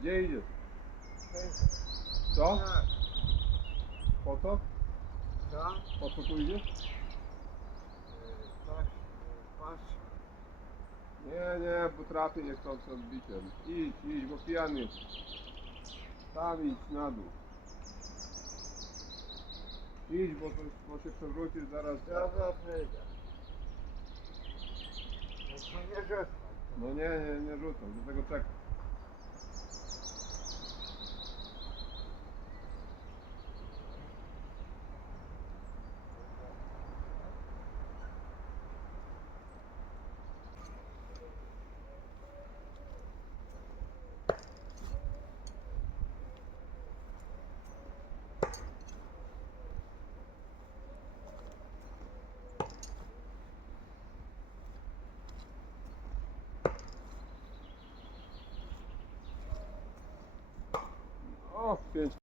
Gdzie idziesz? Co? Tak. Po co? Po co tu idziesz? patrz, patrz. Nie, nie, bo trafię nie chcą z odbiciem. Idź, idź, bo pijany. Tam idź na dół. Idź, bo, to, bo się przewrócisz zaraz. Dobra, przyjdę. No. No nie, nie, nie rzucam, do tego czekam. off, bitch.